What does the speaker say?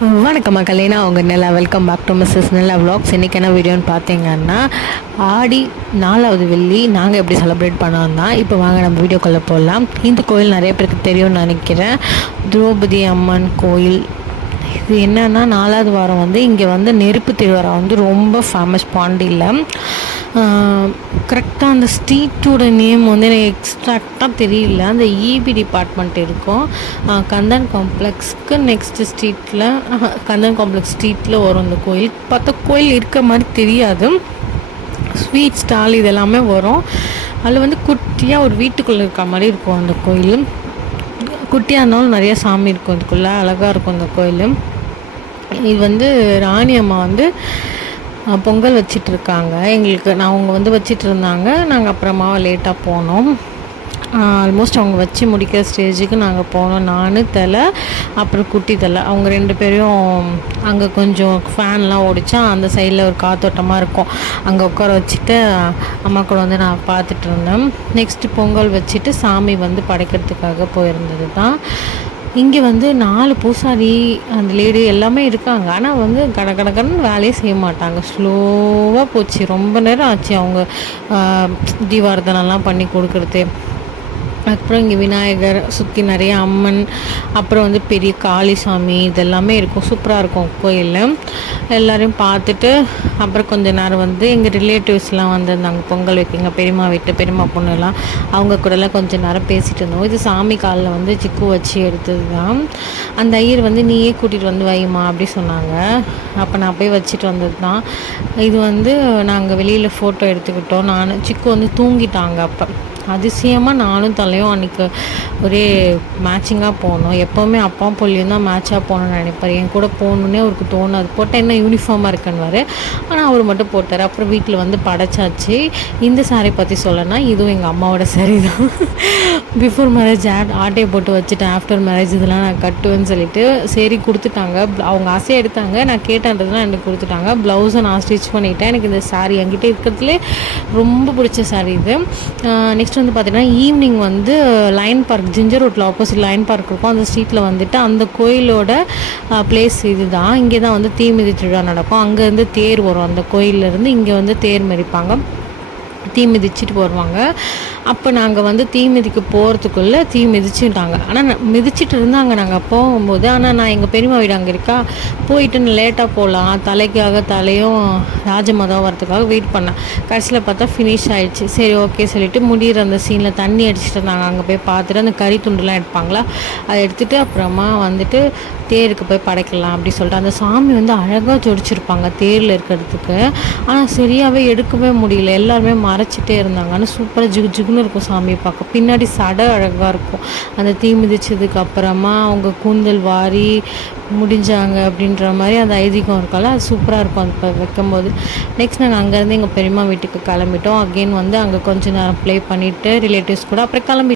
வணக்கம் மக்களே நான் அவங்க நல்லா welcome back to Mrs Nalla vlogs இன்றைக்கி என்ன வீடியோன்னு பார்த்தீங்கன்னா ஆடி நாலாவது வெள்ளி நாங்கள் எப்படி செலிப்ரேட் பண்ணோம் தான் இப்போ வாங்க நம்ம வீடியோக்குள்ளே போடலாம் இந்த கோயில் நிறைய பேருக்கு தெரியும்னு நினைக்கிறேன். திரௌபதி அம்மன் கோயில் இது என்னன்னா நாலாவது வாரம் வந்து இங்கே வந்து நெருப்பு திருவாரா வந்து ரொம்ப ஃபேமஸ் பாண்டியில் கரெக்டாக அந்த ஸ்ட்ரீட்டோட நேம் வந்து எனக்கு எக்ஸ்ட்ராக்டாக தெரியல. அந்த இபி டிபார்ட்மெண்ட் இருக்கும். கந்தன் காம்ப்ளெக்ஸ்க்கு நெக்ஸ்ட் ஸ்ட்ரீட்டில் கந்தன் காம்ப்ளெக்ஸ் ஸ்ட்ரீட்டில் வரும் அந்த கோயில். பார்த்தா கோயில் இருக்க மாதிரி தெரியாது. ஸ்வீட் ஸ்டால் இதெல்லாமே வரும். அதில் வந்து குட்டியாக ஒரு வீட்டுக்குள்ளே இருக்க மாதிரி இருக்கும் அந்த கோயில். குட்டியாக இருந்தாலும் நிறைய சாமி இருக்கும். அதுக்குள்ளே அழகாக இருக்கும் அந்த கோயில். இது வந்து ராணி அம்மா வந்து பொங்கல் வச்சிட்ருக்காங்க. எங்களுக்கு நான் அவங்க வந்து வச்சிட்டு இருந்தாங்க நாங்கள் அப்புறமா லேட்டாக போனோம். ஆல்மோஸ்ட் அவங்க வச்சு முடிக்கிற ஸ்டேஜுக்கு நாங்கள் போனோம். நான் தலை அப்புறம் குட்டி தலை. அவங்க ரெண்டு பேரையும் அங்கே கொஞ்சம் ஃபேன்லாம் ஓடிச்சா அந்த சைடில் ஒரு காத்தோட்டமாக இருக்கும். அங்கே உட்கார வச்சுட்டு அம்மா கூட வந்து நான் பார்த்துட்டு இருந்தேன் நெக்ஸ்ட்டு பொங்கல் வச்சுட்டு சாமி வந்து படைக்கிறதுக்காக போயிருந்தது தான் இங்கே வந்து நாலு பூசாரி அந்த லேடி எல்லாமே இருக்காங்க. ஆனால் வந்து கட கட வேலையே செய்ய மாட்டாங்க. ஸ்லோவாக போச்சு. ரொம்ப நேரம் ஆச்சு அவங்க ஆஹ், தீபாரதனெல்லாம் பண்ணி கொடுக்குறது. அப்புறம் இங்கே விநாயகர் சுற்றி நிறைய அம்மன் அப்புறம் வந்து பெரிய காளிசாமி இதெல்லாமே இருக்கும். சூப்பராக இருக்கும் கோயிலில். எல்லோரையும் பார்த்துட்டு அப்புறம் கொஞ்ச நேரம் வந்து எங்கள் ரிலேட்டிவ்ஸ்லாம் வந்திருந்தாங்க பொங்கல் வைக்கிங்க பெரியம்மா வீட்டு பெரியம்மா பொண்ணுலாம் அவங்க கூடலாம் கொஞ்ச நேரம் பேசிகிட்டு இருந்தோம். இது சாமி காலில் வந்து சிக்கு வச்சு எடுத்தது தான் அந்த ஐயர் வந்து நீயே கூட்டிகிட்டு வந்து வைமா அப்படி சொன்னாங்க. அப்போ நான் போய் வச்சுட்டு வந்தது தான் இது வந்து நாங்கள் வெளியில் ஃபோட்டோ எடுத்துக்கிட்டோம். நான் சிக்கு வந்து தூங்கிட்டாங்க அப்போ. அதிசயமாக நானும் தலையும் அன்றைக்கி ஒரே மேட்சிங்காக போனோம். எப்போவுமே அப்பா பொல்லியும் தான் மேட்சாக போகணும்னு நினைப்பார். என் கூட போகணுன்னே அவருக்கு தோணாது. போட்டால் என்ன யூனிஃபார்மாக இருக்குன்னு ஆனால் அவர் மட்டும் போட்டார். அப்புறம் வீட்டில் வந்து படைச்சாச்சு. இந்த saree பற்றி சொல்லனா இதுவும் எங்கள் அம்மாவோட சரி தான். பிஃபோர் மேரேஜ் ஆட் ஆட்டையை போட்டு வச்சுட்டேன் ஆஃப்டர் மேரேஜ் இதெல்லாம் நான் கட்டுவேன்னு சொல்லிட்டு சரி கொடுத்துட்டாங்க. அவங்க ஆசையாக எடுத்தாங்க. நான் கேட்டேன்றதுலாம் எனக்கு கொடுத்துட்டாங்க. ப்ளவுஸை நான் ஸ்டிச் பண்ணிட்டேன். எனக்கு இந்த saree என்கிட்ட இருக்கிறதுலே ரொம்ப பிடிச்ச saree இது. நெக்ஸ்ட் வந்து பார்த்தீங்கன்னா ஈவினிங் வந்து லைன் பார்க் ஜிஞ்சர் ரோட்டில் ஆப்போசிட் லைன் பார்க் இருக்கும். அந்த ஸ்ட்ரீட்டில் வந்துட்டு அந்த கோயிலோட uh, பிளேஸ் இதுதான். இங்கே தான் வந்து தீமிதி திருவிழா நடக்கும். அங்கேருந்து தேர் வரும். அந்த கோயிலேருந்து இங்கே வந்து தேர் மிதிப்பாங்க. தீ மிதிச்சிட்டு வருவாங்க. அப்போ நாங்கள் வந்து தீ மிதிக்க போகிறதுக்குள்ளே தீ மிதிச்சுட்டாங்க. ஆனால் மிதிச்சிட்டு இருந்தாங்க நாங்கள் போகும்போது. ஆனால் நான் எங்கள் பெரியம்மா வீடு அங்கே இருக்கா? போயிட்டு லேட்டாக போகலாம் தலைக்காக தலையும் ராஜமாதாவும் வரதுக்காக வெயிட் பண்ணேன். கடைசியில் பார்த்தா ஃபினிஷ் ஆகிடுச்சு சரி ஓகே சொல்லிட்டு முடிகிற அந்த சீனில் தண்ணி அடிச்சிட்டு இருந்தாங்க அங்கே போய் பார்த்துட்டு அந்த கறி துண்டுலாம் எடுப்பாங்களா? அதை எடுத்துகிட்டு அப்புறமா வந்துட்டு தேருக்கு போய் படைக்கலாம் அப்படி சொல்லிட்டு அந்த சாமி வந்து அழகாக ஜொடிச்சிருப்பாங்க தேரில் இருக்கிறதுக்கு. ஆனால் சரியாகவே எடுக்கவே முடியல. எல்லாருமே மறைச்சிட்டே இருந்தாங்க ஆனால் சூப்பராக ஜிகு ஜிகுன்னு இருக்கும் சாமியை பார்க்க. பின்னாடி சடை அழகாக இருக்கும். அந்த தீ மிதிச்சதுக்கு அப்புறமா அவங்க கூந்தல் வாரி முடிஞ்சாங்க அப்படின்ற மாதிரி அந்த ஐதீகம் இருக்கால அது சூப்பராக இருக்கும் அது ப- வைக்கும்போது. நெக்ஸ்ட் நாங்கள் அங்கேருந்து எங்கள் பெரியம்மா வீட்டுக்கு கிளம்பிட்டோம். அகெயின் வந்து அங்கே கொஞ்சம் நேரம் ப்ளே பண்ணிவிட்டு ரிலேட்டிவ்ஸ் கூட அப்புறம் கிளம்பி